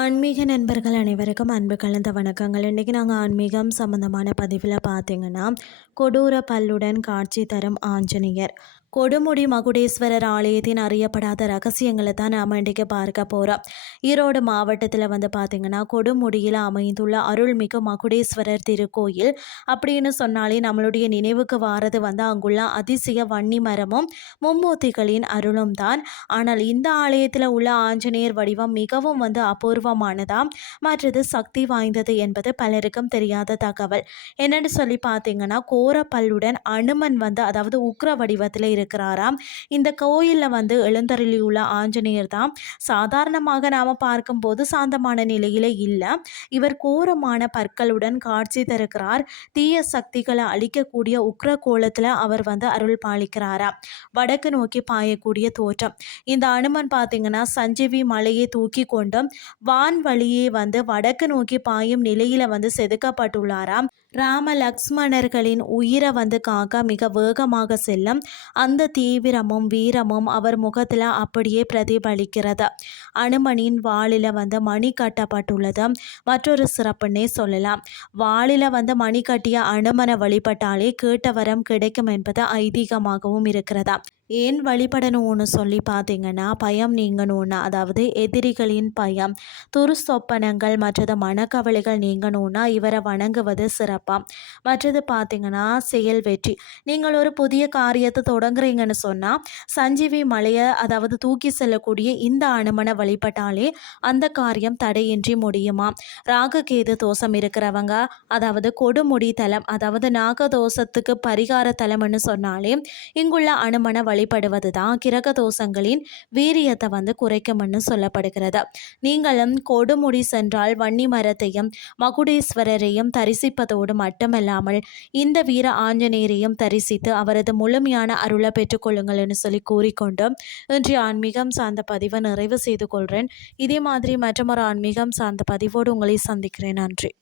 ஆன்மீக நண்பர்கள் அனைவருக்கும் அன்பு கலந்த வணக்கங்கள். இன்றைக்கி நாங்கள் ஆன்மீகம் சம்மந்தமான பதிவில் பார்த்திங்கன்னா, கொடூர பல்லுடன் காட்சி தரும் ஆஞ்சநேயர், கொடுமுடி மகுடேஸ்வரர் ஆலயத்தின் அறியப்படாத ரகசியங்களை தான் நாம் இன்றைக்கி பார்க்க போகிறோம். ஈரோடு மாவட்டத்தில் பார்த்திங்கன்னா, கொடுமுடியில் அமைந்துள்ள அருள்மிகு மகுடேஸ்வரர் திருக்கோயில் அப்படின்னு சொன்னாலே நம்மளுடைய நினைவுக்கு வாரது அங்குள்ள அதிசய வன்னி மரமும் மும்மூர்த்திகளின் அருளும் தான். ஆனால் இந்த ஆலயத்தில் உள்ள ஆஞ்சநேயர் வடிவம் மிகவும் அபூர்வமானதாம், மற்றது சக்தி வாய்ந்தது என்பது பலருக்கும் தெரியாத தகவல். என்னென்னு சொல்லி பார்த்தீங்கன்னா, கோரப்பல்லுடன் அனுமன் அதாவது உக்ர வடிவத்தில் இருக்கிறாராம். இந்த கோயிலில் எழுந்தருளியுள்ள ஆஞ்சநேயர் தான் சாதாரணமாக நாம் பார்க்கும்போது சாந்தமான நிலையில இல்லை. இவர் கோரமான பற்களுடன் காட்சி தருகிறார். தீய சக்திகளை அழிக்கக்கூடிய உக்ர கோலத்தில் அவர் அருள் பாலிக்கிறாராம். வடக்கு நோக்கி பாயக்கூடிய தோற்றம். இந்த அனுமன் பார்த்தீங்கன்னா, சஞ்சீவி மலையை தூக்கி கொண்டு வான்வழியே வடக்கு நோக்கி பாயும் நிலையில செதுக்கப்பட்டுள்ளாராம். ராம லக்ஷ்மணர்களின் உயிரை காக்க மிக வேகமாக செல்லும் அந்த தீவிரமும் வீரமும் அவர் முகத்தில் அப்படியே பிரதிபலிக்கிறது. அனுமனின் வாளில் மணி கட்டப்பட்டுள்ளது மற்றொரு சிறப்புன்னே சொல்லலாம். வாளில் மணி கட்டிய அனுமனை வழிபட்டாலே கேட்ட வரம் கிடைக்கும் என்பது ஐதீகமாகவும் இருக்கிறதா. ஏன் வழிபடணும்னு சொல்லி பார்த்தீங்கன்னா, பயம் நீங்கணும்னா, அதாவது எதிரிகளின் பயம், துர்சொப்பனங்கள் மற்றது மனக்கவலைகள் நீங்கணும்னா இவரை வணங்குவது சிறப்பாக. மற்றது பார்த்தீங்கன்னா, செயல் வெற்றி. நீங்கள் ஒரு புதிய காரியத்தை தொடங்குறீங்கன்னு சொன்னால் சஞ்சீவி மலையை அதாவது தூக்கி செல்லக்கூடிய இந்த அனுமனை வழிபட்டாலே அந்த காரியம் தடையின்றி முடியுமா. ராகுகேது தோஷம் இருக்கிறவங்க, அதாவது கொடுமுடி தலம், அதாவது நாகதோஷத்துக்கு பரிகார தலம்னு சொன்னாலே இங்குள்ள அனுமனை வழிபடுவது தான் கிரக தோஷங்களின் வீரியத்தை குறைக்கும்னு சொல்லப்படுகிறது. நீங்களும் கொடுமுடி சென்றால் வன்னி மரத்தையும் மகுடேஸ்வரரையும் தரிசிப்பதோடு மட்டுமல்லாமல் இந்த வீர ஆஞ்சநேயரையும் தரிசித்து அவரது முழுமையான அருளை பெற்றுக்கொள்ளுங்கள்னு சொல்லி கூறிக்கொண்டு இன்றைய ஆன்மீகம் சார்ந்த பதிவை நிறைவு செய்து கொள்கிறேன். இதே மாதிரி மற்றொரு ஆன்மீகம் சார்ந்த பதிவோடு உங்களை சந்திக்கிறேன். நன்றி.